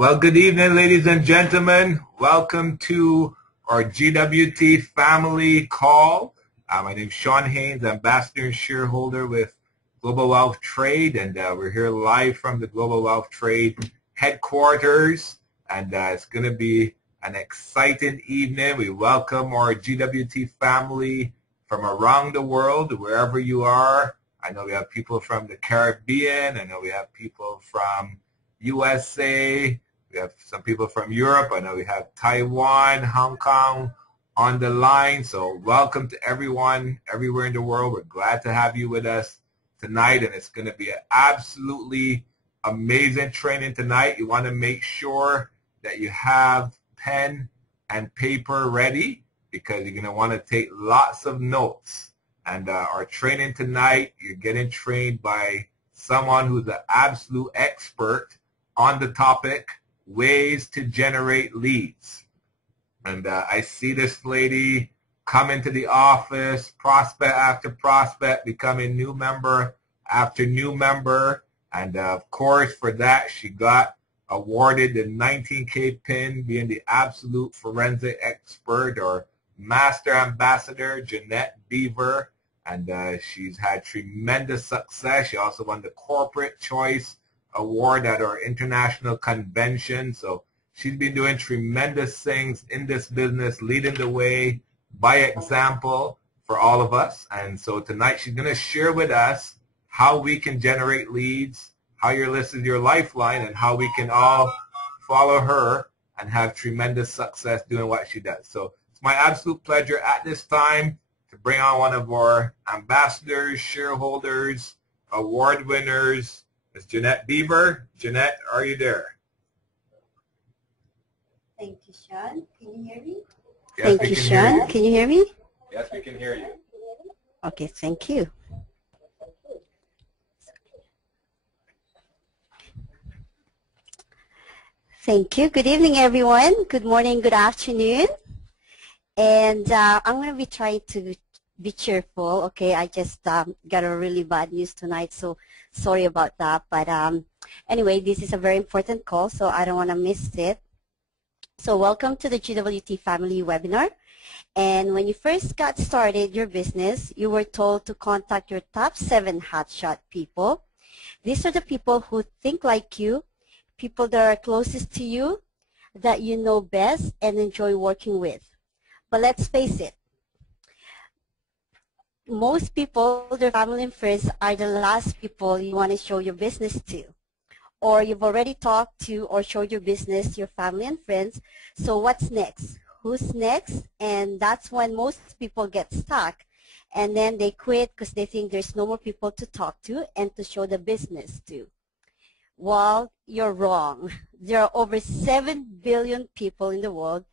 Well, good evening, ladies and gentlemen. Welcome to our GWT family call. My name is Sean Haynes, Ambassador and Shareholder with Global Wealth Trade, and we're here live from the Global Wealth Trade headquarters, and it's going to be an exciting evening. We welcome our GWT family from around the world, wherever you are. I know we have people from the Caribbean. I know we have people from USA. We have some people from Europe. I know we have Taiwan, Hong Kong on the line. So welcome to everyone everywhere in the world. We're glad to have you with us tonight, and it's going to be an absolutely amazing training tonight. You want to make sure that you have pen and paper ready because you're going to want to take lots of notes. And our training tonight, you're getting trained by someone who's an absolute expert on the topic, ways to generate leads. And I see this lady come into the office, prospect after prospect, becoming new member after new member. And of course, for that, she got awarded the 19K pin, being the absolute forensic expert or master ambassador, Jeanette Beaver. And she's had tremendous success. She also won the Corporate Choice Award at our international convention. So she's been doing tremendous things in this business, leading the way by example for all of us. And so tonight she's going to share with us how we can generate leads, how your list is your lifeline, and how we can all follow her and have tremendous success doing what she does. So it's my absolute pleasure at this time to bring on one of our ambassadors, shareholders, award winners, Ms. Jeanette Beaver. Jeanette, are you there? Thank you, Sean. Can you hear me? Yes, thank you, Sean. Can you hear me? Yes, we can hear you. Okay, thank you. Thank you. Good evening, everyone. Good morning, good afternoon. And I'm going to be trying to be cheerful. Okay, I just got a really bad news tonight, so sorry about that. But anyway, this is a very important call, so I don't want to miss it. So welcome to the GWT Family Webinar. And when you first got started your business, you were told to contact your top 7 hotshot people. These are the people who think like you, people that are closest to you, that you know best and enjoy working with. But let's face it, most people, their family and friends, are the last people you want to show your business to. Or you've already talked to or showed your business to your family and friends. So what's next? Who's next? And that's when most people get stuck. And then they quit because they think there's no more people to talk to and to show the business to. Well, you're wrong. There are over 7 billion people in the world,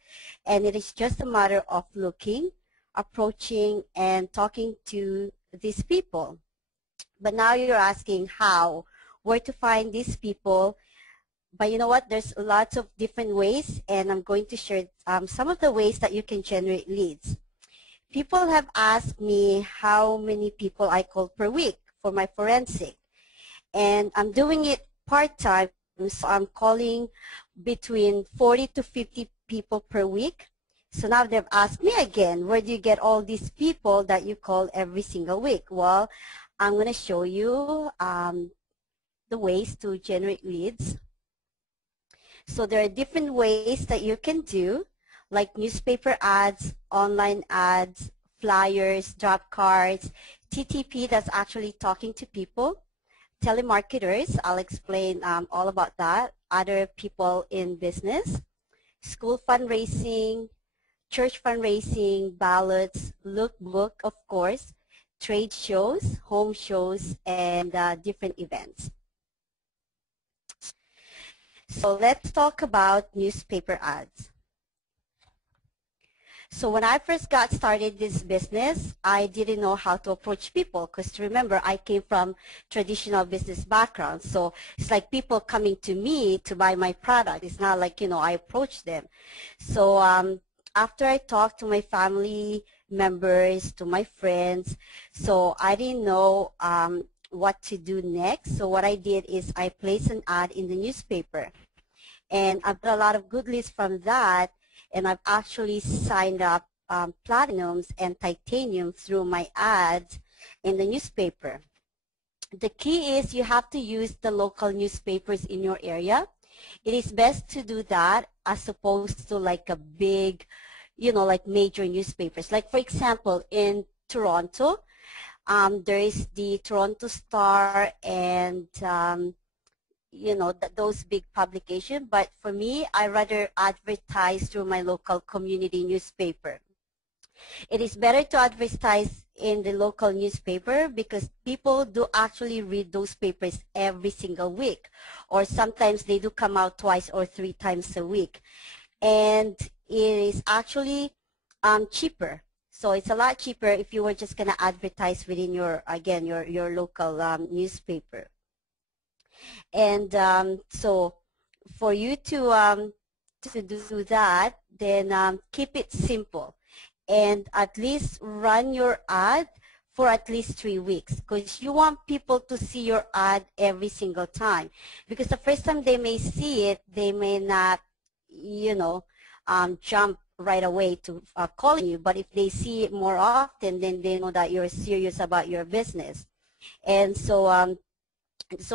and it is just a matter of looking, approaching, and talking to these people. But now you're asking how, where to find these people. But you know what? There's lots of different ways, and I'm going to share some of the ways that you can generate leads. People have asked me how many people I call per week for my forensic, and I'm doing it part-time, so I'm calling between 40 to 50 people per week. So now they've asked me again, where do you get all these people that you call every single week? Well, I'm going to show you the ways to generate leads. So there are different ways that you can do, like newspaper ads, online ads, flyers, drop cards, TTP, that's actually talking to people, telemarketers, I'll explain all about that, other people in business, school fundraising, church fundraising, ballots, lookbook, of course, trade shows, home shows, and different events. So let's talk about newspaper ads. So when I first got started this business, I didn't know how to approach people because remember, I came from traditional business background. So it's like people coming to me to buy my product. It's not like, you know, I approach them. So after I talked to my family members, to my friends, so I didn't know what to do next. So what I did is I placed an ad in the newspaper. And I've got a lot of good leads from that, and I've actually signed up platinums and titanium through my ads in the newspaper. The key is you have to use the local newspapers in your area. It is best to do that as opposed to like a big, like major newspapers. Like for example, in Toronto, there is the Toronto Star and those big publications. But for me, I rather advertise through my local community newspaper. It is better to advertise in the local newspaper because people do actually read those papers every single week, or sometimes they do come out twice or 3 times a week. And it is actually cheaper. So it's a lot cheaper if you were just going to advertise within your, again, your local newspaper. And so for you to do that, then keep it simple. And at least run your ad for at least 3 weeks, because you want people to see your ad every single time. Because the first time they may see it, they may not, jump right away to calling you. But if they see it more often, then they know that you're serious about your business. And so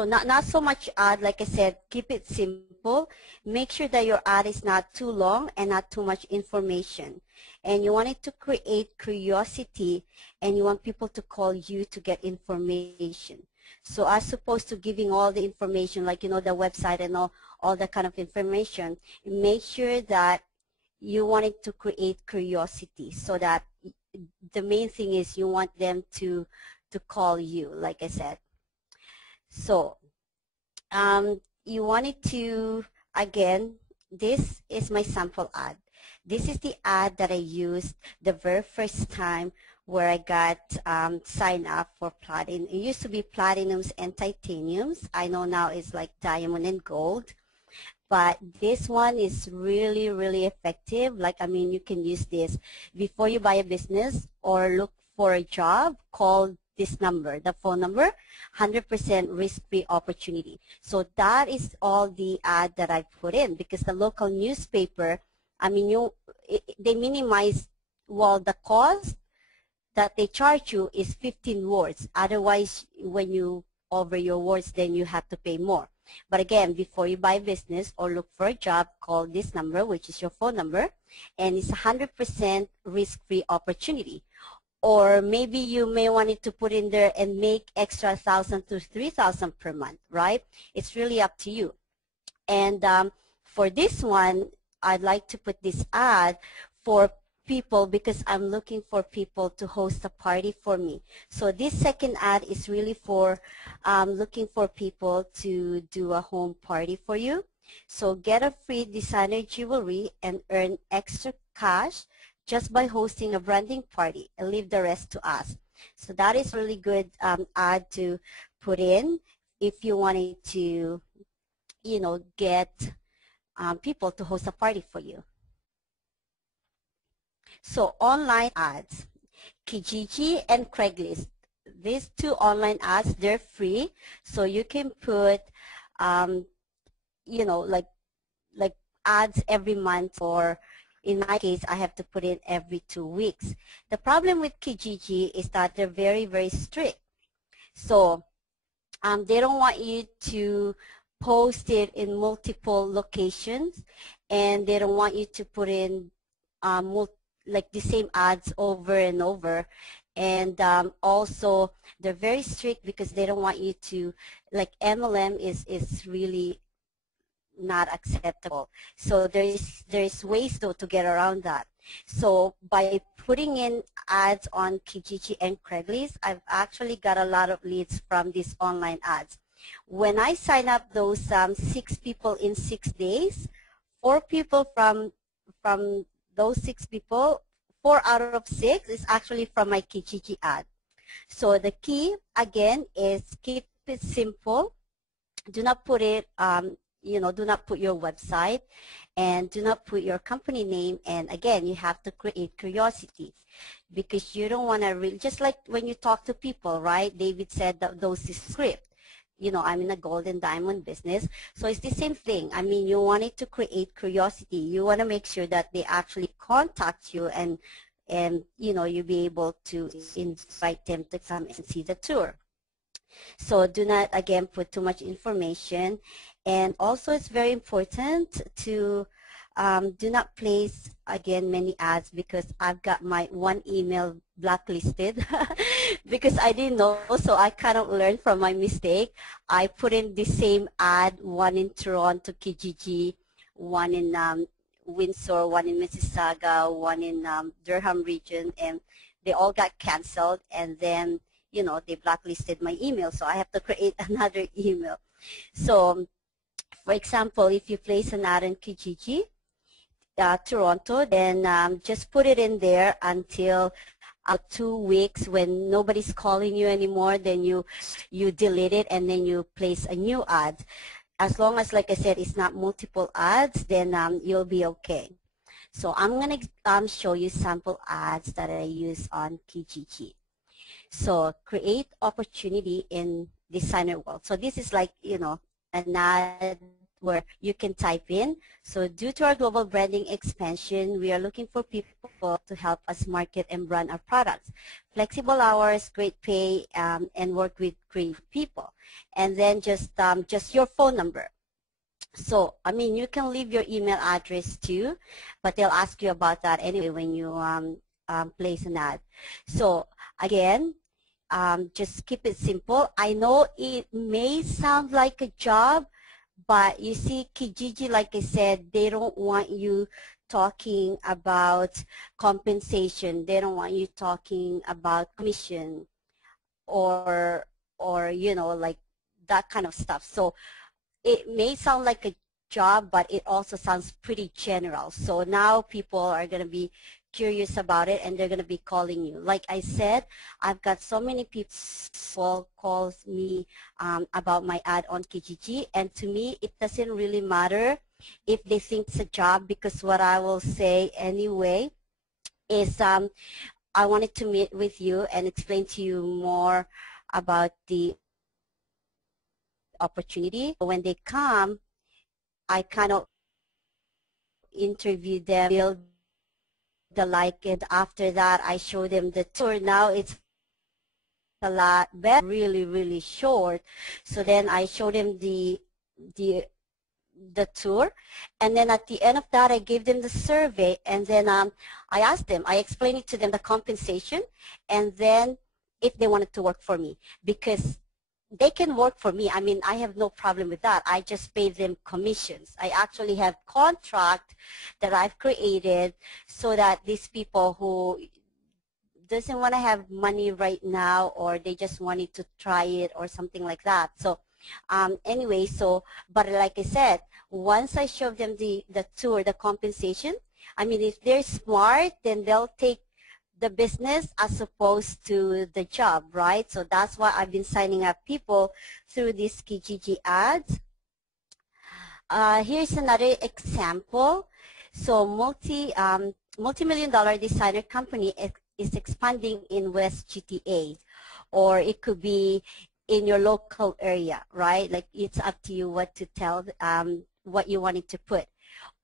not so much ad, like I said, keep it simple. Make sure that your ad is not too long and not too much information. And you want it to create curiosity, and you want people to call you to get information. So as opposed to giving all the information, like, the website and all that kind of information, make sure that you want it to create curiosity, so that the main thing is you want them to call you, like I said. So you wanted to, again, this is my sample ad. This is the ad that I used the very first time where I got signed up for platinum. It used to be platinums and titaniums. I know now it's like diamond and gold. But this one is really, really effective. Like, I mean, you can use this before you buy a business or look for a job. Call this number, the phone number, 100% risk-free opportunity. So that is all the ad that I put in, because the local newspaper, I mean, they minimize, well, the cost that they charge you is 15 words. Otherwise, when you over your words, then you have to pay more. But again, before you buy business or look for a job, call this number, which is your phone number, and it's 100% risk-free opportunity. Or maybe you may want it to put in there and make extra 1,000 to 3,000 per month, right? It's really up to you. And for this one, I'd like to put this ad for people because I'm looking for people to host a party for me. So this second ad is really for looking for people to do a home party for you. So get a free designer jewelry and earn extra cash just by hosting a branding party, and leave the rest to us. So that is really good ad to put in if you wanted to, get people to host a party for you. So online ads, Kijiji and Craigslist. These 2 online ads, they're free, so you can put, like ads every month, or in my case, I have to put in every 2 weeks. The problem with Kijiji is that they're very, very strict. So they don't want you to post it in multiple locations, and they don't want you to put in like the same ads over and over. And also, they're very strict because they don't want you to, like, MLM is really not acceptable. So there's ways though to get around that. So by putting in ads on Kijiji and Craigslist, I've actually got a lot of leads from these online ads. When I sign up those 6 people in 6 days, 4 people from those 6 people, 4 out of 6 is actually from my Kijiji ad. So the key again is keep it simple. Do not put it do not put your website, and do not put your company name. And again, you have to create curiosity, because you don't want to really, just like when you talk to people, right? David said that those is script. I'm in a gold and diamond business. So it's the same thing. I mean, you wanted to create curiosity. You want to make sure that they actually contact you, and you'll be able to invite them to come and see the tour. So do not, again, put too much information. And also it's very important to do not place, again, many ads, because I've got my one email blacklisted because I didn't know, so I kind of learned from my mistake. I put in the same ad, one in Toronto, Kijiji, one in Windsor, one in Mississauga, one in Durham region, and they all got canceled, and then they blacklisted my email, so I have to create another email. So for example, if you place an ad in Kijiji, Toronto, then just put it in there until 2 weeks. When nobody's calling you anymore, then you delete it, and then you place a new ad. As long as, like I said, it's not multiple ads, then you'll be okay. So I'm going to show you sample ads that I use on Kijiji. So create opportunity in designer world. So this is like, an ad where you can type in. So due to our global branding expansion, we are looking for people to help us market and brand our products. Flexible hours, great pay, and work with great people. And then just your phone number. So, I mean, you can leave your email address too, but they'll ask you about that anyway when you place an ad. So, again, just keep it simple. I know it may sound like a job, but you see, Kijiji, like I said, they don't want you talking about compensation. They don't want you talking about commission or like that kind of stuff. So it may sound like a job, but it also sounds pretty general. So now people are going to be curious about it, and they're going to be calling you. Like I said, I've got so many people calls me about my ad on Kijiji, and to me, it doesn't really matter if they think it's a job, because what I will say anyway is I wanted to meet with you and explain to you more about the opportunity. When they come, I kind of interview them, build the like, and after that I show them the tour. Now it's a lot better, really, really short. So then I show them the tour, and then at the end of that I gave them the survey, and then I asked them, I explained it to them, the compensation, and then if they wanted to work for me, because they can work for me. I mean, I have no problem with that. I just pay them commissions. I actually have contract that I've created so that these people who doesn't want to have money right now, or they just wanted to try it or something like that. So anyway, so, but like I said, once I show them the tour, the compensation, I mean, if they're smart, then they'll take the business as opposed to the job, right? So that's why I've been signing up people through these Kijiji ads. Here's another example. So multi-million-dollar designer company is expanding in West GTA, or it could be in your local area, right? Like, it's up to you what to tell, what you wanted to put.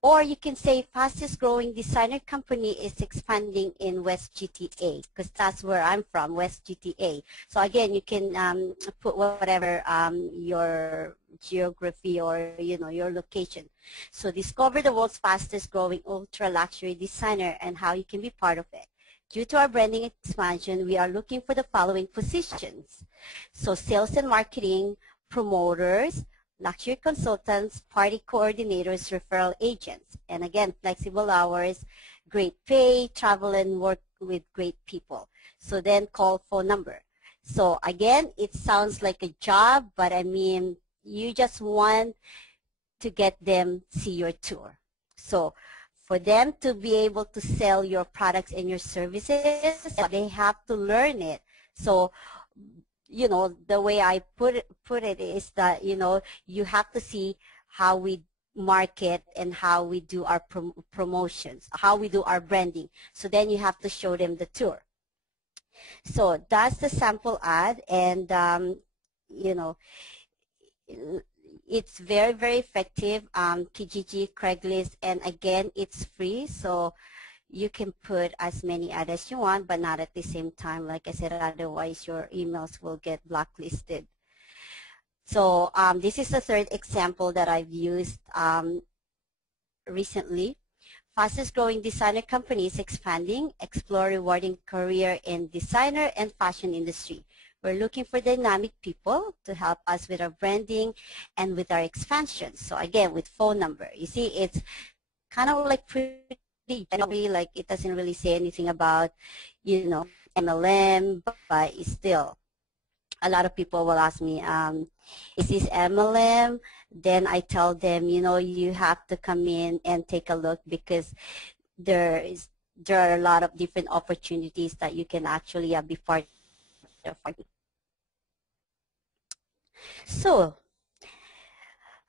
Or you can say fastest growing designer company is expanding in West GTA, because that's where I'm from, West GTA. So again, you can put whatever your geography or your location. So discover the world's fastest growing ultra luxury designer and how you can be part of it. Due to our branding expansion, we are looking for the following positions. So sales and marketing, promoters, luxury consultants, party coordinators, referral agents. And again, flexible hours, great pay, travel and work with great people. So then call phone number. So again, it sounds like a job, but I mean, you just want to get them see your tour. So for them to be able to sell your products and your services, they have to learn it. So the way I put it is that, you have to see how we market and how we do our promotions, how we do our branding. So then you have to show them the tour. So that's the sample ad, and it's very, very effective. Kijiji, Craigslist, and again, it's free. So you can put as many ads as you want, but not at the same time. Like I said, otherwise your emails will get blacklisted. So this is the third example that I've used recently. Fastest growing designer companies expanding, explore rewarding career in designer and fashion industry. We're looking for dynamic people to help us with our branding and with our expansion. So again, with phone number. You see, it's kind of like pretty generally, like it doesn't really say anything about, you know, MLM, but it's still, a lot of people will ask me, is this MLM? Then I tell them, you know, you have to come in and take a look because there are a lot of different opportunities that you can actually be part of. So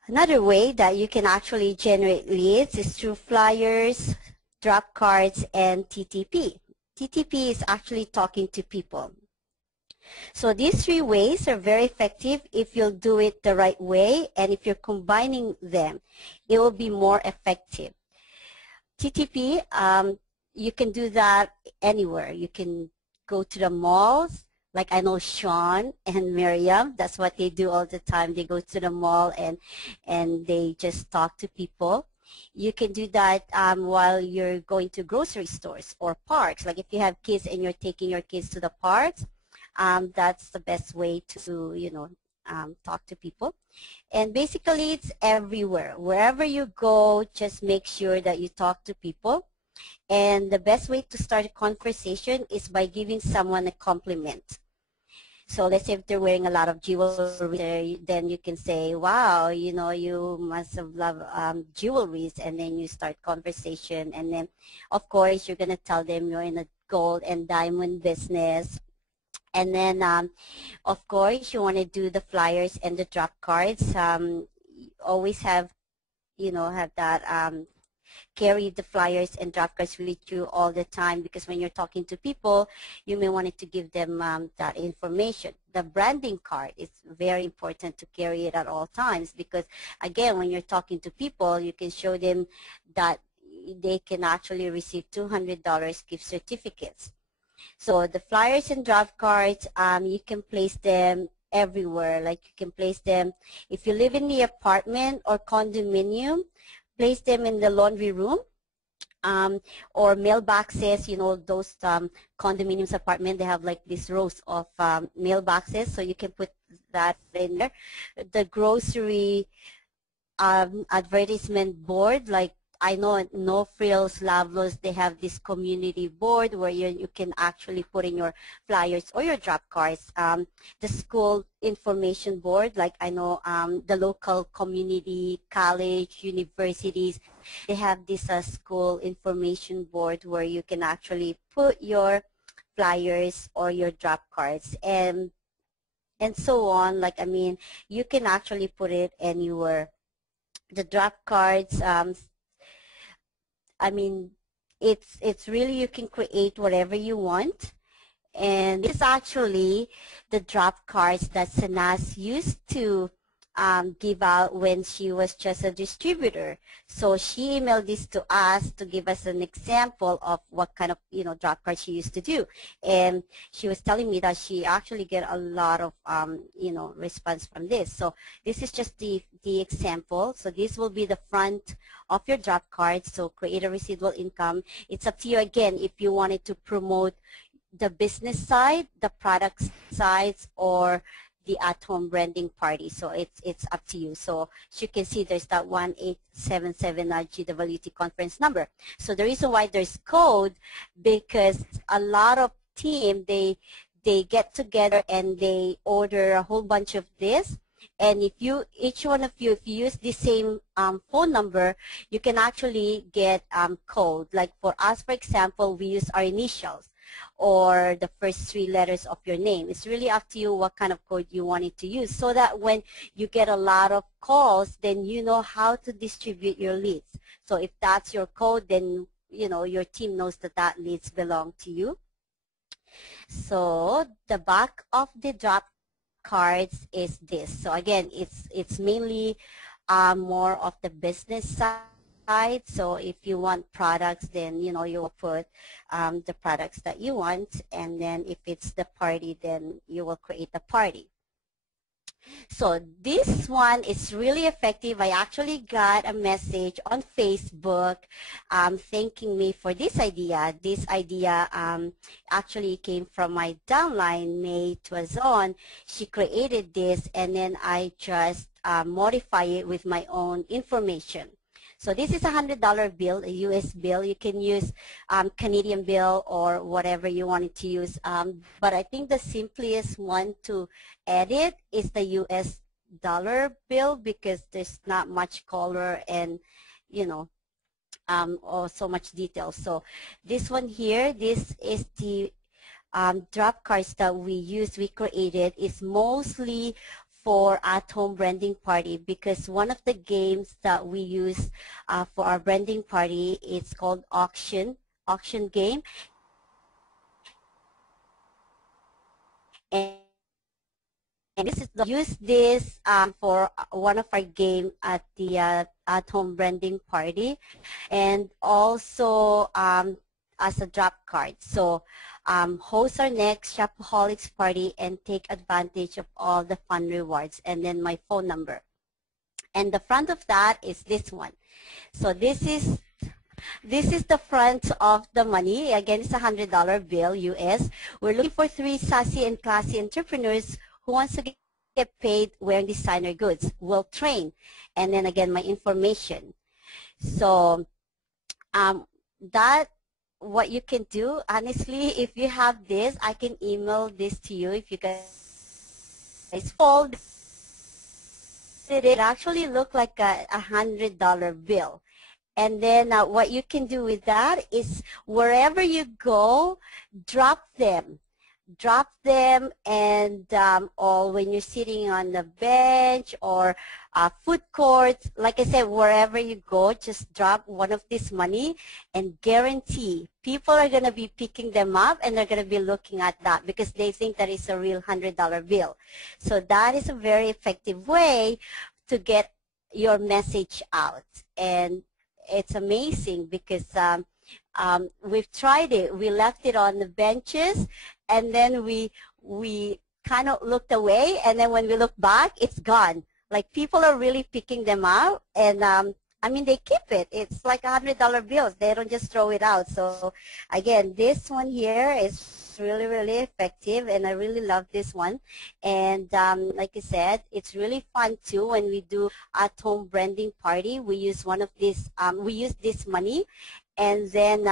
another way that you can actually generate leads is through flyers, drop cards, and TTP. TTP is actually talking to people. So these three ways are very effective if you'll do it the right way, and if you're combining them, it will be more effective. TTP, you can do that anywhere. You can go to the malls, like I know Sean and Miriam, that's what they do all the time. They go to the mall and they just talk to people. You can do that while you're going to grocery stores or parks. Like if you have kids and you're taking your kids to the parks, that's the best way to, you know, talk to people. And basically it's everywhere. Wherever you go, just make sure that you talk to people. And the best way to start a conversation is by giving someone a compliment. So let's say if they're wearing a lot of jewelry, then you can say, wow, you know, you must have loved jewelries, and then you start conversation. And then, of course, you're going to tell them you're in a gold and diamond business. And then, of course, you want to do the flyers and the drop cards. Always have, you know, have that, carry the flyers and drop cards with you all the time, because when you're talking to people, you may want to give them that information. The branding card is very important to carry it at all times, because, again, when you're talking to people, you can show them that they can actually receive $200 gift certificates. So the flyers and draft cards, you can place them everywhere. Like you can place them, if you live in the apartment or condominium, place them in the laundry room, or mailboxes. You know, those condominiums apartment, they have like these rows of mailboxes, so you can put that in there. The grocery advertisement board, like I know No Frills, Loveless, they have this community board where you can actually put in your flyers or your drop cards. The school information board, like I know the local community, college, universities, they have this school information board where you can actually put your flyers or your drop cards, and so on. Like, I mean, you can actually put it anywhere. The drop cards, I mean, it's really, you can create whatever you want. And this is actually the drop cards that Sanas used to give out when she was just a distributor. So she emailed this to us to give us an example of what kind of, you know, drop cards she used to do. And she was telling me that she actually get a lot of, you know, response from this. So this is just the example. So this will be the front of your drop cards. So create a residual income. It's up to you, again, if you wanted to promote the business side, the product sides, or the at-home branding party. So it's up to you. So as you can see, there's that 1877 GWT conference number. So the reason why there's code, because a lot of team, they get together and they order a whole bunch of this. And if you, each one of you, if you use the same phone number, you can actually get code. Like for us, for example, we use our initials or the first three letters of your name. It's really up to you what kind of code you wanted to use, so that when you get a lot of calls, then you know how to distribute your leads. So if that's your code, then you know your team knows that that leads belong to you. So the back of the drop cards is this. So again, it's mainly more of the business side. So if you want products, then you will put the products that you want, and then if it's the party, then you will create a party. So this one is really effective. I actually got a message on Facebook thanking me for this idea. This idea actually came from my downline, May Tuazon. She created this, and then I just modify it with my own information. So this is a $100 bill, a US bill. You can use Canadian bill or whatever you wanted to use. But I think the simplest one to edit is the US dollar bill because there's not much color and, or so much detail. So this one here, this is the drop cards that we created is mostly for at-home branding party because one of the games that we use for our branding party is called auction game. And this is use this for one of our game at the at-home branding party, and also as a drop card. So host our next Shopaholics party and take advantage of all the fun rewards, and then my phone number. And the front of that is this one. So this is the front of the money. Again, it's a $100 bill US. We're looking for 3 sassy and classy entrepreneurs who wants to get paid wearing designer goods. We'll train. And then again, my information. So that what you can do, honestly, if you have this, I can email this to you if you guys fold it actually look like a $100 bill. And then what you can do with that is wherever you go, drop them. Drop them, and or when you're sitting on the bench or food courts, like I said, wherever you go, just drop one of this money and guarantee people are going to be picking them up and they're going to be looking at that because they think that it's a real $100 bill. So that is a very effective way to get your message out. And it's amazing because we've tried it. We left it on the benches, and then we kind of looked away, and then when we look back, it's gone. Like people are really picking them out, and I mean they keep it. It's like $100 bills. They don't just throw it out. So again, this one here is really effective, and I really love this one. And like I said, it's really fun too when we do at-home branding party. We use one of these. We use this money. And then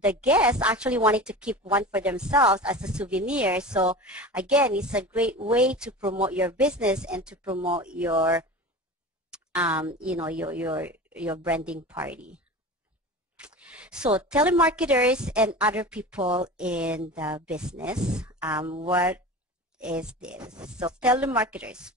the guests actually wanted to keep one for themselves as a souvenir. So again, it's a great way to promote your business and to promote your, your branding party. So telemarketers and other people in the business, what is this? So telemarketers.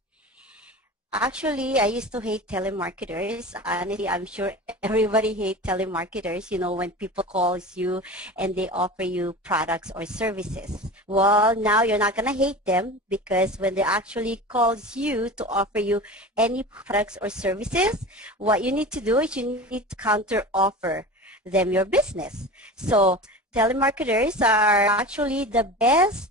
Actually, I used to hate telemarketers. Honestly, I'm sure everybody hates telemarketers, when people calls you and they offer you products or services. Well, now you're not going to hate them because when they actually calls you to offer you any products or services, what you need to do is you need to counter offer them your business. So telemarketers are actually the best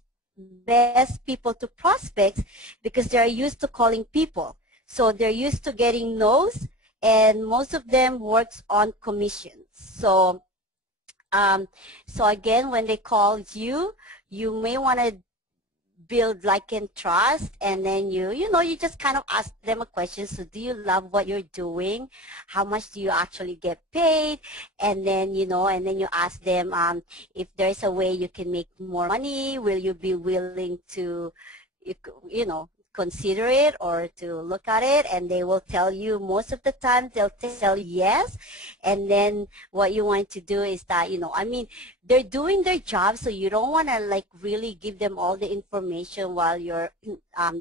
people to prospect because they are used to calling people. So they're used to getting no's, and most of them works on commissions. So, so again, when they call you, you may want to build like in trust, and then you just kind of ask them a question. So do you love what you're doing? How much do you actually get paid? And then and then you ask them if there's a way you can make more money. Will you be willing to consider it or to look at it? And they will tell you, most of the time they'll tell you yes. And then what you want to do is that I mean they're doing their job, so you don't want to like really give them all the information while you're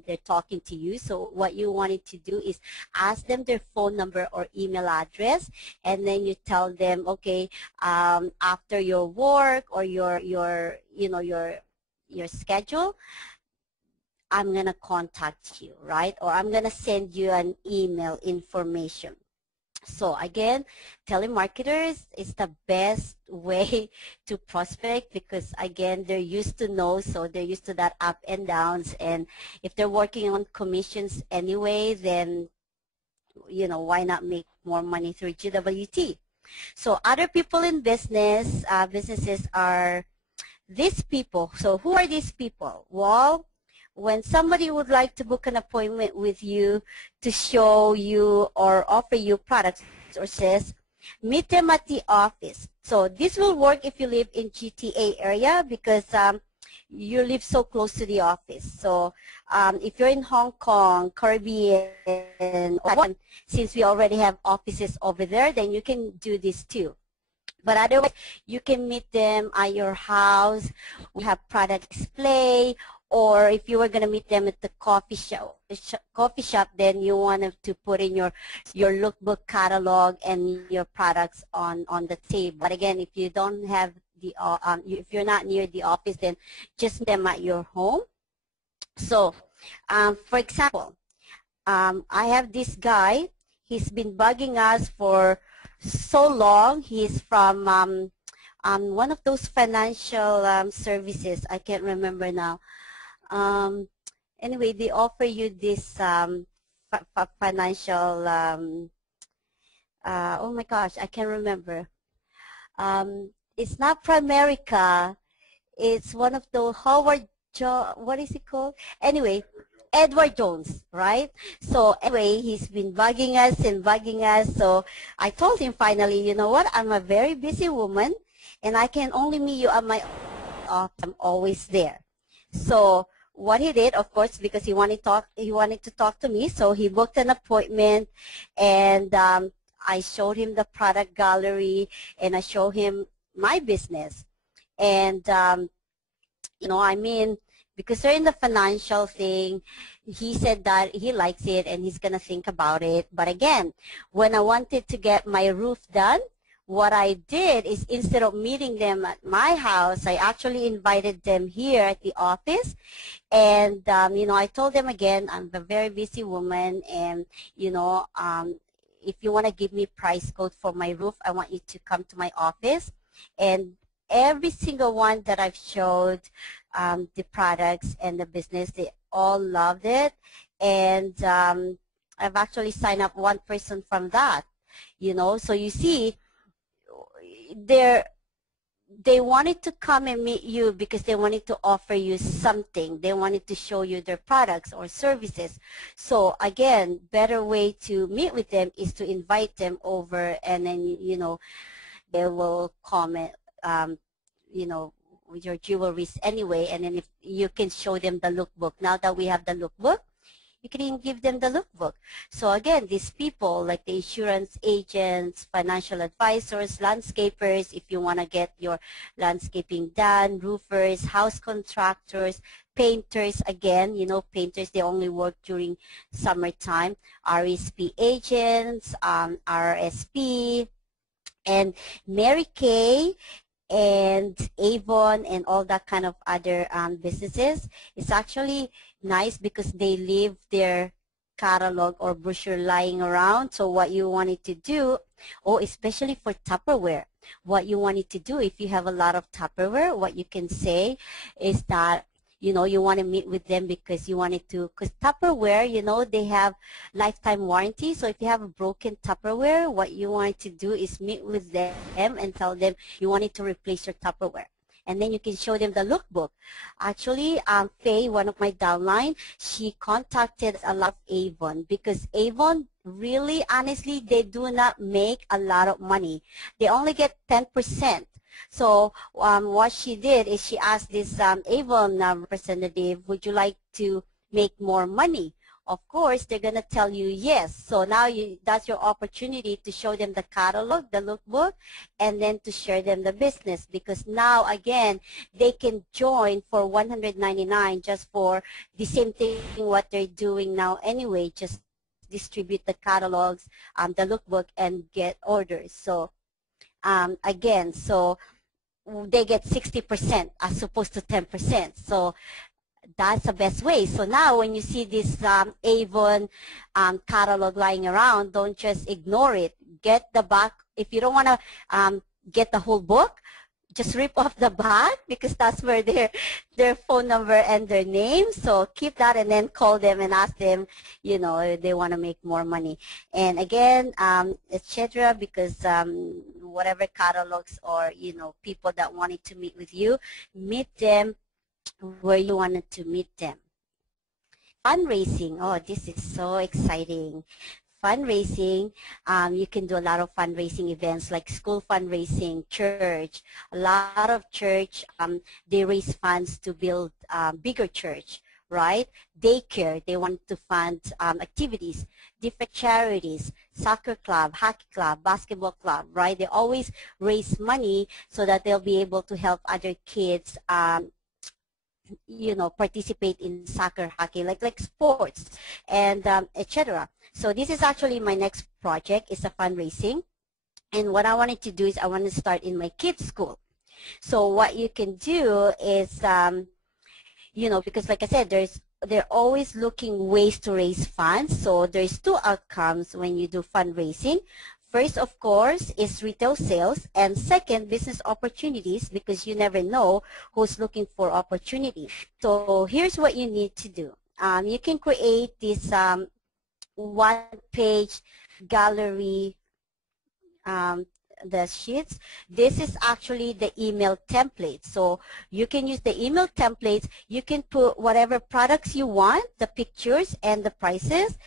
they're talking to you. So what you wanted to do is ask them their phone number or email address, and then you tell them, okay, after your work or your schedule, I'm going to contact you, right? Or I'm going to send you an email information. So again, telemarketers is the best way to prospect because again, they're used to know, so they're used to that up and downs. And if they're working on commissions anyway, then, you know, why not make more money through GWT? So other people in business, businesses are these people. So who are these people? Well, when somebody would like to book an appointment with you to show you or offer you products or says, meet them at the office. So this will work if you live in GTA area because you live so close to the office. So if you're in Hong Kong, Caribbean, or since we already have offices over there, then you can do this too. But otherwise, you can meet them at your house. We have product display, or if you were going to meet them at the coffee shop, then you want to put in your lookbook catalog and your products on the table. But again, if you don't have the if you're not near the office, then just meet them at your home. So, for example, I have this guy. He's been bugging us for so long. He's from one of those financial services. I can't remember now. Anyway, they offer you this financial, oh my gosh, I can't remember. It's not Primerica. It's one of the what is it called? Anyway, Edward Jones, right? So anyway, he's been bugging us and bugging us. So I told him finally, you know what? I'm a very busy woman, and I can only meet you at my office. I'm always there. So what he did, of course, because he wanted to talk to me, so he booked an appointment, and I showed him the product gallery, and I showed him my business, and you know, I mean, because they're in the financial thing, he said that he likes it and he's going to think about it. But again, when I wanted to get my roof done, what I did is instead of meeting them at my house, I actually invited them here at the office. And, you know, I told them again, I'm a very busy woman, and, you know, if you want to give me price code for my roof, I want you to come to my office. And every single one that I've showed the products and the business, they all loved it. And I've actually signed up one person from that, you know. So you see, they wanted to come and meet you because they wanted to offer you something. They wanted to show you their products or services. So again, better way to meet with them is to invite them over, and then, you know, they will comment, you know, with your jewelries anyway, and then if you can show them the lookbook. Now that we have the lookbook, you can even give them the lookbook. So again, these people like the insurance agents, financial advisors, landscapers, if you want to get your landscaping done, roofers, house contractors, painters, again, you know, painters, they only work during summertime, RSP agents, RSP, and Mary Kay, and Avon, and all that kind of other businesses. It's actually nice because they leave their catalog or brochure lying around. So what you wanted to do, oh, especially for Tupperware, what you wanted to do, if you have a lot of Tupperware, what you can say is that, you know, you want to meet with them because you wanted to, because Tupperware, you know, they have lifetime warranty. So if you have a broken Tupperware, what you want to do is meet with them and tell them you wanted to replace your Tupperware. And then you can show them the lookbook. Actually, Faye, one of my downline, she contacted a lot of Avon because Avon, really, honestly, they do not make a lot of money. They only get 10%. So what she did is she asked this Avon representative, would you like to make more money? Of course, they're going to tell you yes. So now that's your opportunity to show them the catalog, the lookbook, and then to share them the business. Because now, again, they can join for $199 just for the same thing what they're doing now anyway, just distribute the catalogs, the lookbook, and get orders. So again, so they get 60% as opposed to 10%. So that's the best way. So now when you see this Avon catalog lying around, don't just ignore it. Get the back. If you don't want to get the whole book, just rip off the back, because that's where their phone number and their name. So keep that and then call them and ask them, you know, if they want to make more money. And again, etc. Because whatever catalogs or, you know, people that wanted to meet with you, meet them where you wanted to meet them. Fundraising. Oh, this is so exciting. Fundraising, you can do a lot of fundraising events like school fundraising, church. A lot of church, they raise funds to build bigger church, right? Daycare, they want to fund activities, different charities, soccer club, hockey club, basketball club, right? They always raise money so that they'll be able to help other kids you know, participate in soccer, hockey, like sports, and etc. So this is actually my next project. It's a fundraising, and what I wanted to do is I want to start in my kids' school. So what you can do is, you know, because like I said, they're always looking ways to raise funds. So there's two outcomes when you do fundraising. First, of course, is retail sales, and second, business opportunities, because you never know who's looking for opportunity. So here's what you need to do. You can create this one-page gallery, the sheets. This is actually the email template. So you can use the email templates. You can put whatever products you want, the pictures and the prices.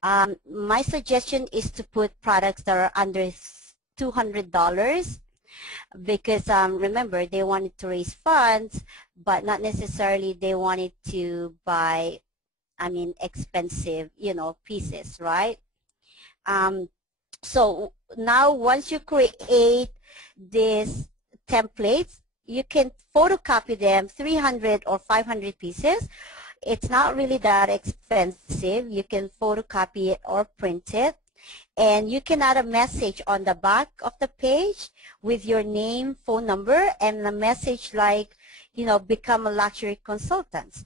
My suggestion is to put products that are under $200 because remember, they wanted to raise funds, but not necessarily they wanted to buy, I mean, expensive, you know, pieces, right? So now once you create these templates, you can photocopy them, 300 or 500 pieces. It's not really that expensive. You can photocopy it or print it. And you can add a message on the back of the page with your name, phone number, and a message like, you know, become a luxury consultant,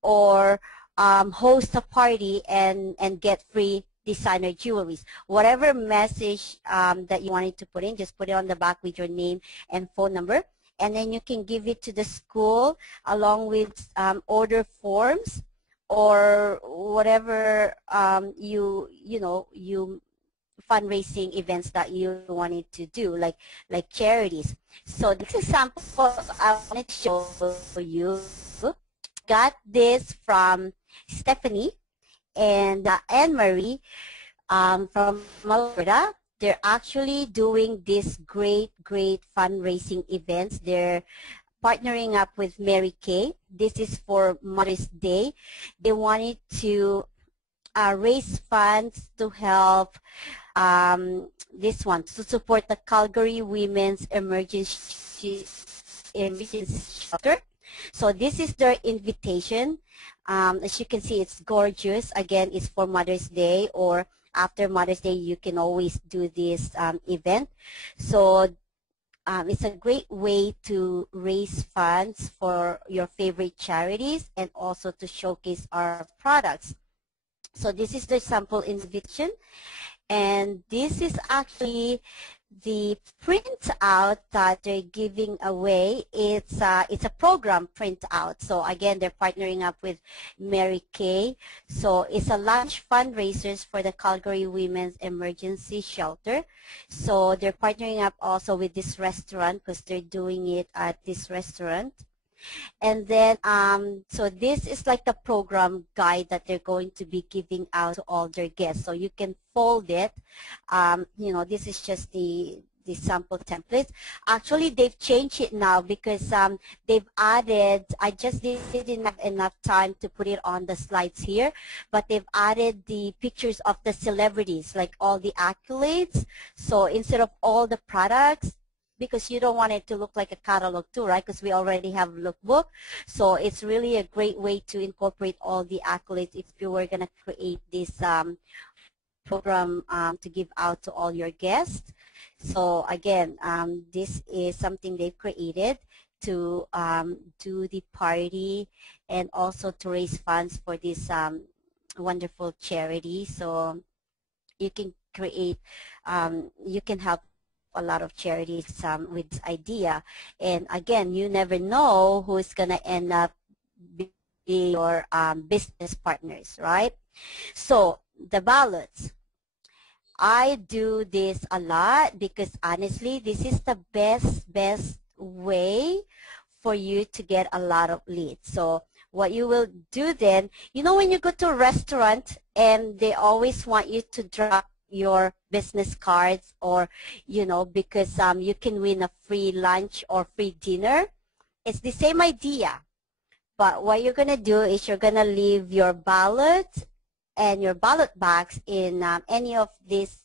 or host a party and get free designer jewelries. Whatever message that you wanted to put in, just put it on the back with your name and phone number. And then you can give it to the school along with order forms or whatever you fundraising events that you wanted to do, like charities. So this example I wanted to show you. Got this from Stephanie and Anne-Marie from Florida. They're actually doing this great fundraising events. They're partnering up with Mary Kay. This is for Mother's Day. They wanted to raise funds to help this one, to support the Calgary Women's Emergency Shelter. So this is their invitation. As you can see, it's gorgeous. Again, it's for Mother's Day, or after Mother's Day, you can always do this event. So it's a great way to raise funds for your favorite charities and also to showcase our products. So this is the sample invitation, and this is actually the printout that they're giving away. It's a program printout. So again, they're partnering up with Mary Kay. So it's a lunch fundraisers for the Calgary Women's Emergency Shelter. So they're partnering up also with this restaurant because they're doing it at this restaurant. And then, so this is like the program guide that they're going to be giving out to all their guests. So you can fold it. You know, this is just the sample templates. Actually, they've changed it now because they've added, I just didn't have enough time to put it on the slides here, but they've added the pictures of the celebrities, like all the accolades. So instead of all the products, because you don't want it to look like a catalog too, right? Because we already have lookbook. So it's really a great way to incorporate all the accolades if you were going to create this program to give out to all your guests. So again, this is something they've created. to do the party and also to raise funds for this wonderful charity. So you can create, you can help a lot of charities with this idea. And again, you never know who's going to end up being your business partners, right? So the ballots. I do this a lot because honestly, this is the best way for you to get a lot of leads. So what you will do then, you know, when you go to a restaurant and they always want you to drop your business cards, or, you know, because you can win a free lunch or free dinner. It's the same idea. But what you're going to do is you're going to leave your ballot and your ballot box in any of these,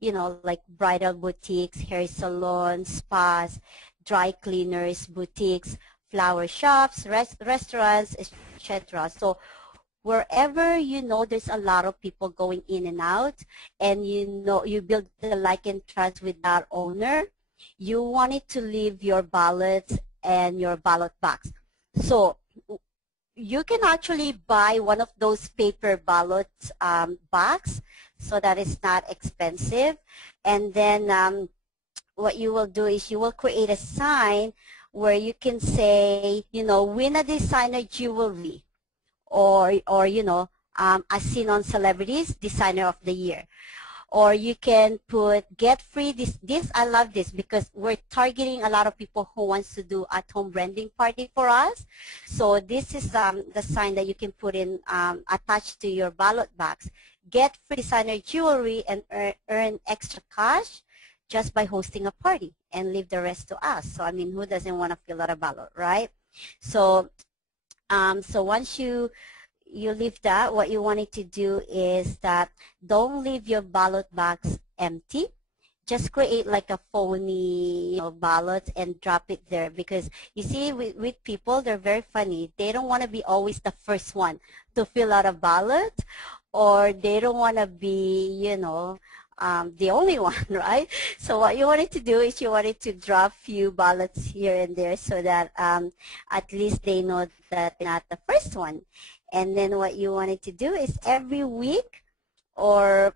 you know, like bridal boutiques, hair salons, spas, dry cleaners, boutiques, flower shops, restaurants, etc. So wherever you know there's a lot of people going in and out, and you know you build the like and trust with that owner, you wanted to leave your ballots and your ballot box. So you can actually buy one of those paper ballot box, so that it's not expensive. And then what you will do is you will create a sign where you can say, you know, win a designer jewelry, or you know, as seen on celebrities, designer of the year. Or you can put get free this I love this because we're targeting a lot of people who wants to do at home branding party for us. So this is the sign that you can put in attached to your ballot box. Get free designer jewelry and earn extra cash just by hosting a party, and leave the rest to us. So I mean, who doesn't want to fill out a ballot, right? So so once you leave that, what you wanted to do is that don't leave your ballot box empty. Just create like a phony, you know, ballot and drop it there, because you see with people, they're very funny. They don't want to be always the first one to fill out a ballot, or they don't want to be, you know, the only one, right? So what you wanted to do is you wanted to drop few ballots here and there, so that at least they know that they're not the first one. And then what you wanted to do is every week or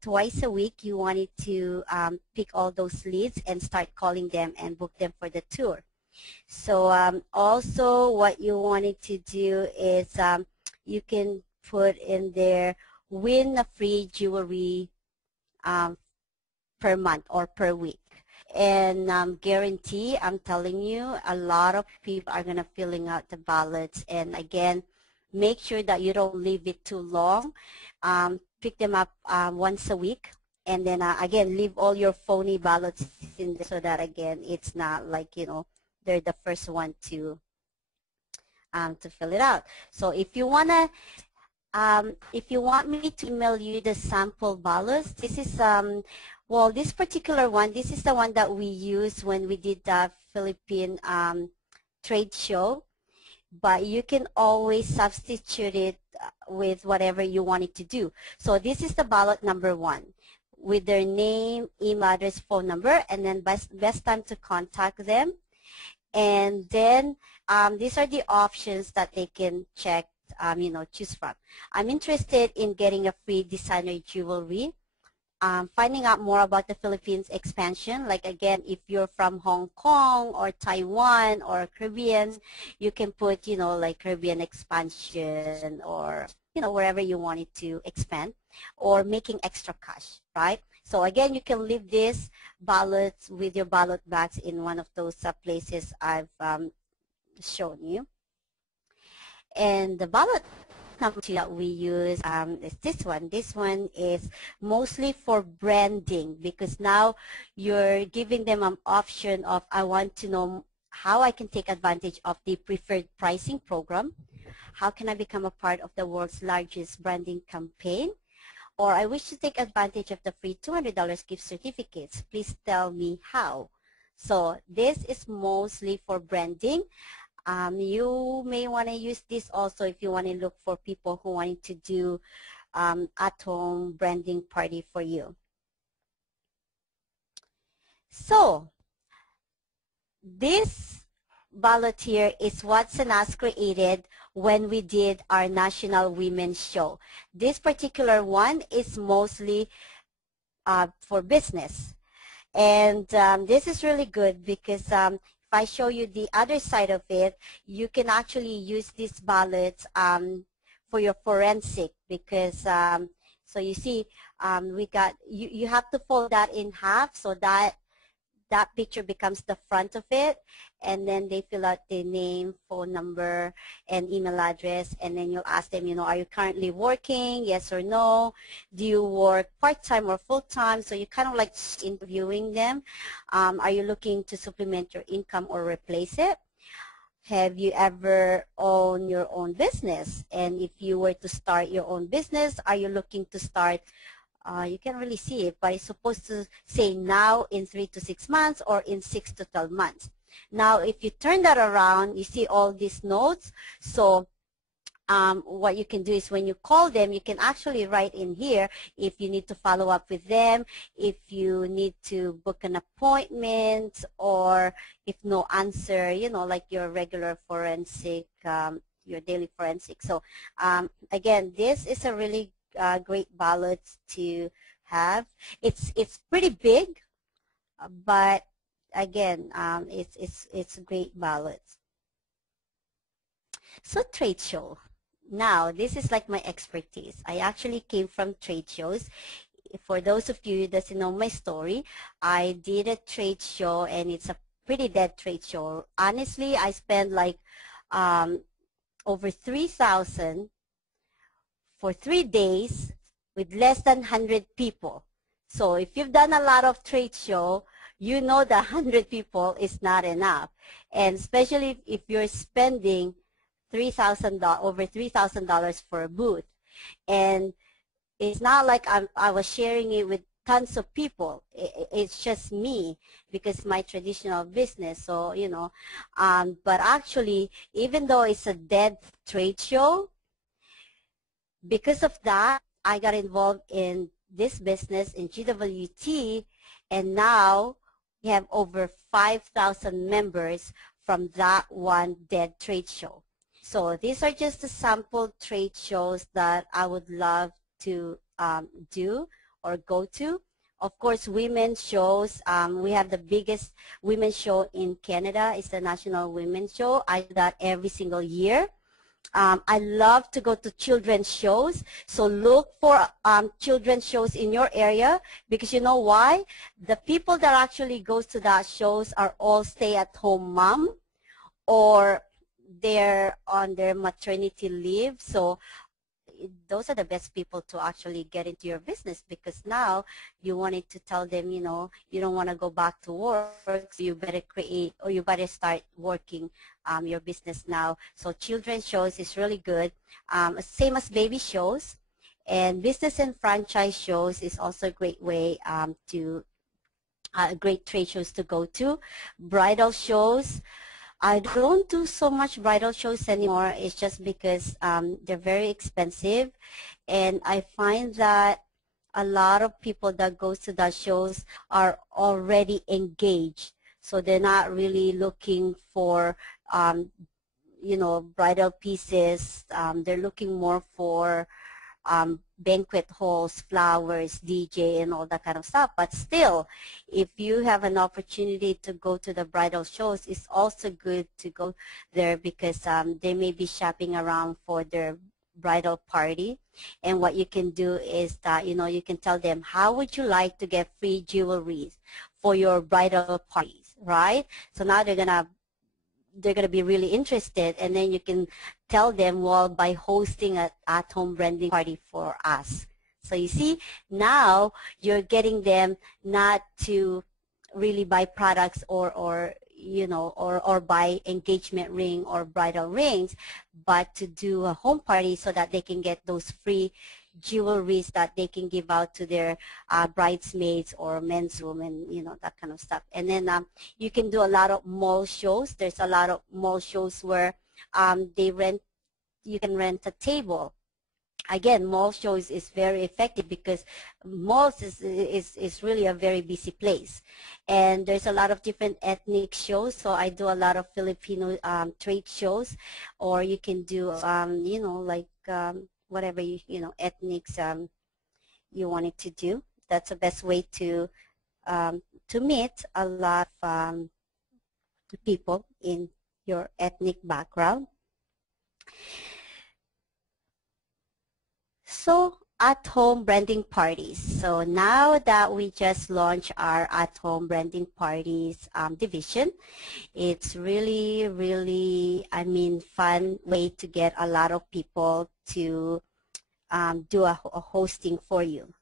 twice a week, you wanted to pick all those leads and start calling them and book them for the tour. So also what you wanted to do is you can put in there, win a free jewelry per month or per week. And guarantee, I'm telling you, a lot of people are going to filling out the ballots. And again, make sure that you don't leave it too long. Pick them up once a week. And then again, leave all your phony ballots in there, so that again, it's not like, you know, they're the first one to fill it out. So if you want me to email you the sample ballots, this is well, this particular one, this is the one that we used when we did the Philippine trade show, but you can always substitute it with whatever you want it to do. So this is the ballot number 1 with their name, email address, phone number, and then best time to contact them. And then these are the options that they can check, you know, choose from. I'm interested in getting a free designer jewelry. Finding out more about the Philippines expansion, like again, if you're from Hong Kong or Taiwan or Caribbean, you can put, you know, like Caribbean expansion, or, you know, wherever you want it to expand, or making extra cash, right? So again, you can leave these ballots with your ballot bags in one of those places I've shown you. And the ballot number 2 that we use is this one. This one is mostly for branding, because now you're giving them an option of, I want to know how I can take advantage of the preferred pricing program. How can I become a part of the world's largest branding campaign? Or I wish to take advantage of the free $200 gift certificates. Please tell me how. So this is mostly for branding. You may want to use this also if you want to look for people who want to do at-home branding party for you. So this ballot here is what Sanas created when we did our National Women's Show. This particular one is mostly for business. And this is really good because if I show you the other side of it, you can actually use these ballots for your forensic because, so you see, we got, you have to fold that in half so that that picture becomes the front of it, and then they fill out their name, phone number, and email address, and then you'll ask them, you know, are you currently working, yes or no? Do you work part-time or full-time? So you kind of like interviewing them. Are you looking to supplement your income or replace it? Have you ever owned your own business? And if you were to start your own business, are you looking to start you can't really see it, but it's supposed to say now in 3 to 6 months or in 6 to 12 months. Now, if you turn that around, you see all these notes. So what you can do is when you call them, you can actually write in here if you need to follow up with them, if you need to book an appointment, or if no answer, you know, like your regular forensic, your daily forensic. So again, this is a really great ballots to have. It's pretty big, but again, it's great ballots. So trade show. Now, this is like my expertise. I actually came from trade shows. For those of you who doesn't know my story, I did a trade show, and it's a pretty dead trade show. Honestly, I spent like over 3,000 for 3 days with less than 100 people. So if you've done a lot of trade show, you know that 100 people is not enough. And especially if you're spending over $3,000 for a booth. And it's not like I was sharing it with tons of people. It's just me because my traditional business. So, you know, but actually, even though it's a dead trade show, because of that, I got involved in this business in GWT, and now we have over 5,000 members from that one dead trade show. So these are just the sample trade shows that I would love to do or go to. Of course, women's shows. We have the biggest women's show in Canada. It's the National Women's Show. I do that every single year. I love to go to children's shows, so look for children's shows in your area, because you know why? The people that actually goes to that shows are all stay-at-home mom, or they're on their maternity leave. So those are the best people to actually get into your business, because now you wanted to tell them, you know, you don't want to go back to work, so you better create, or you better start working your business now. So children's shows is really good, same as baby shows. And business and franchise shows is also a great way to great trade shows to go to. Bridal shows, I don't do so much bridal shows anymore. It's just because they're very expensive, and I find that a lot of people that goes to that shows are already engaged, so they're not really looking for you know, bridal pieces. They're looking more for banquet halls, flowers, DJ, and all that kind of stuff. But still, if you have an opportunity to go to the bridal shows, it's also good to go there, because they may be shopping around for their bridal party. And what you can do is that, you know, you can tell them, how would you like to get free jewelry for your bridal parties, right? So now they're gonna be really interested, and then you can tell them, well, by hosting an at-home branding party for us. So you see, now you're getting them not to really buy products or you know, or buy engagement ring or bridal rings, but to do a home party so that they can get those free jewelries that they can give out to their bridesmaids or men's room, and you know, that kind of stuff. And then you can do a lot of mall shows. There's a lot of mall shows where you can rent a table again, mall shows is very effective because malls is really a very busy place, and there's a lot of different ethnic shows. So I do a lot of Filipino trade shows, or you can do you know, like whatever you know, ethnics you wanted to do. That's the best way to meet a lot of people in your ethnic background. So at-home branding parties. So now that we just launched our at-home branding parties division, it's really, really, I mean, fun way to get a lot of people to do a hosting for you.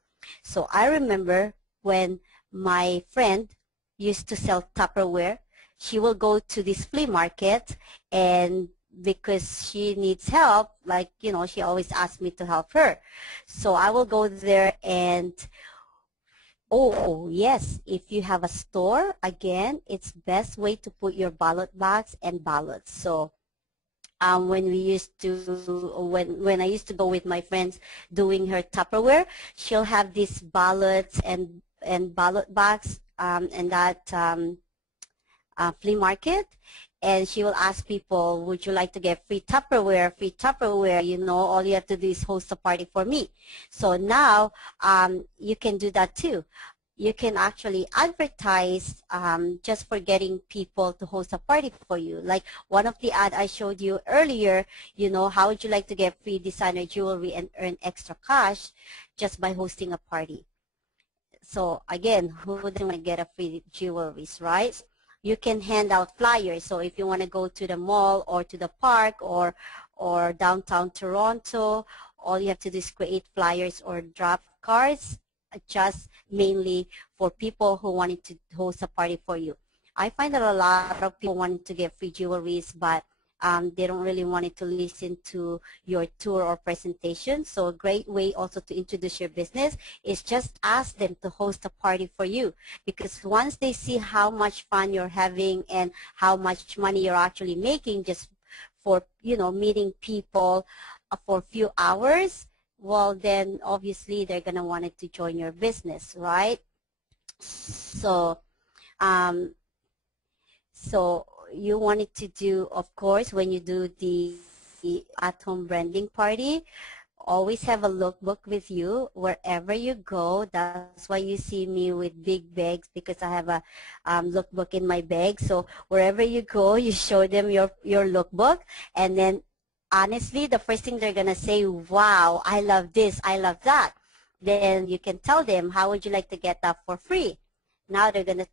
So I remember when my friend used to sell Tupperware, she will go to this flea market, and because she needs help, like, you know, she always asks me to help her. So I will go there and, oh yes, if you have a store, again, it's best way to put your ballot box and ballots. So when we used to, when I used to go with my friends doing her Tupperware, she'll have these ballots and ballot box and that flea market, and she will ask people, would you like to get free Tupperware, you know, all you have to do is host a party for me. So now you can do that too. You can actually advertise just for getting people to host a party for you. Like one of the ad I showed you earlier, you know, how would you like to get free designer jewelry and earn extra cash just by hosting a party? So again, who doesn't want to get a free jewelries, right? You can hand out flyers. So if you want to go to the mall or to the park or downtown Toronto, all you have to do is create flyers or drop cards, just mainly for people who wanted to host a party for you. I find that a lot of people wanted to get free jewelries, but they don't really want it to listen to your tour or presentation. So a great way also to introduce your business is just ask them to host a party for you, because once they see how much fun you're having and how much money you're actually making just for, you know, meeting people for a few hours, well, then obviously they're going to want it to join your business, right? So, so you wanted to do, of course, when you do the at-home branding party, always have a lookbook with you wherever you go. That's why you see me with big bags, because I have a lookbook in my bag. So wherever you go, you show them your lookbook, and then honestly, the first thing they're going to say, wow, I love this, I love that. Then you can tell them, how would you like to get that for free? Now they're going to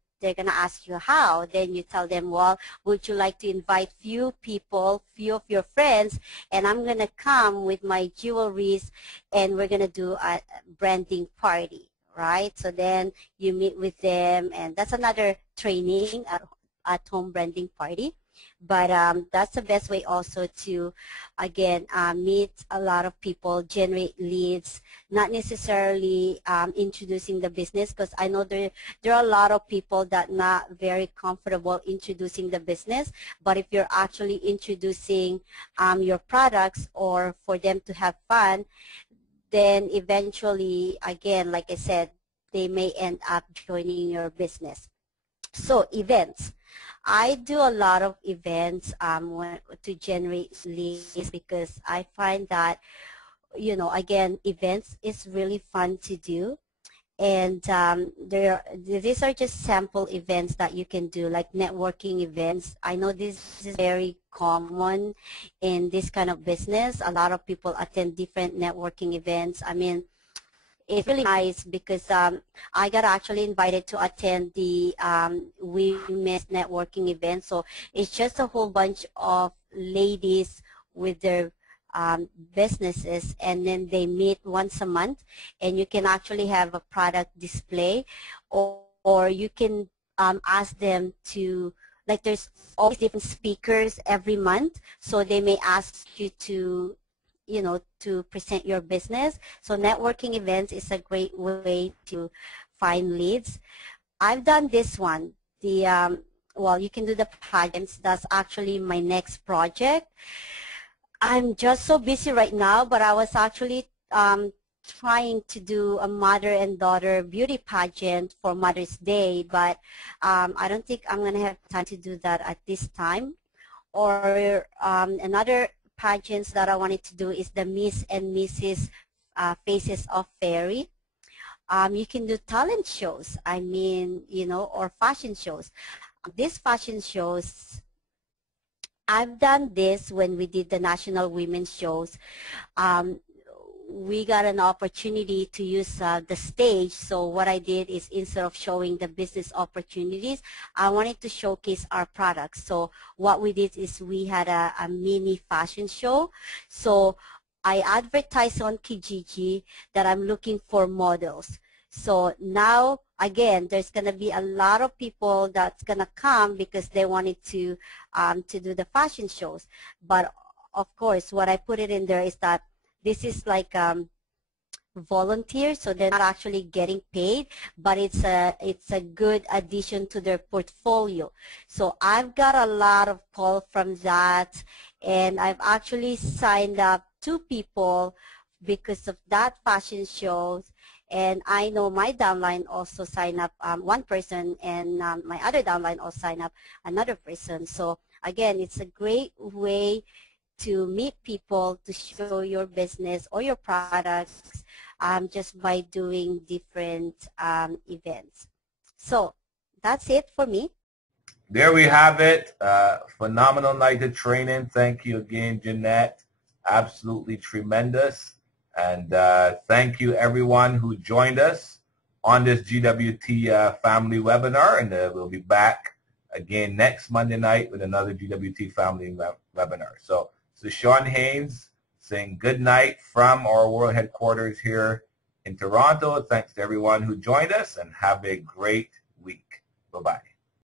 ask you how. Then you tell them, well, would you like to invite few people, few of your friends, and I'm going to come with my jewelries, and we're going to do a branding party, right? So then you meet with them, and that's another training at home branding party. But that's the best way also to, again, meet a lot of people, generate leads, not necessarily introducing the business, because I know there are a lot of people that not very comfortable introducing the business. But if you're actually introducing your products or for them to have fun, then eventually, again, like I said, they may end up joining your business. So events. I do a lot of events to generate leads, because I find that, you know, again, events is really fun to do. And these are just sample events that you can do, like networking events. I know this is very common in this kind of business. A lot of people attend different networking events. I mean, it's really nice because I got actually invited to attend the women's networking event. So it's just a whole bunch of ladies with their businesses, and then they meet once a month, and you can actually have a product display, or you can ask them to, like, there's always different speakers every month, so they may ask you to, you know, to present your business. So networking events is a great way to find leads. I've done this one. The well, you can do the pageants. That's actually my next project. I'm just so busy right now, but I was actually trying to do a mother and daughter beauty pageant for Mother's Day, but I don't think I'm going to have time to do that at this time. Or another pageants that I wanted to do is the Miss and Mrs. Faces of Fairy. You can do talent shows, I mean, you know, or fashion shows. These fashion shows, I've done this when we did the National Women's Shows. We got an opportunity to use the stage. So what I did is, instead of showing the business opportunities, I wanted to showcase our products. So what we did is we had a mini fashion show. So I advertised on Kijiji that I'm looking for models. So now, again, there's going to be a lot of people that's going to come because they wanted to do the fashion shows. But of course, what I put it in there is that this is like volunteer, so they're not actually getting paid, but it's a good addition to their portfolio. So I've got a lot of call from that, and I've actually signed up 2 people because of that fashion shows. And I know my downline also signed up 1 person, and my other downline also signed up another person. So again, it's a great way to meet people, to show your business or your products just by doing different events. So that's it for me. There we have it. Phenomenal night of training. Thank you again, Jeanette. Absolutely tremendous. And thank you everyone who joined us on this GWT family webinar. And we'll be back again next Monday night with another GWT family webinar. So Sean Haynes saying good night from our world headquarters here in Toronto. Thanks to everyone who joined us, and have a great week. Bye-bye.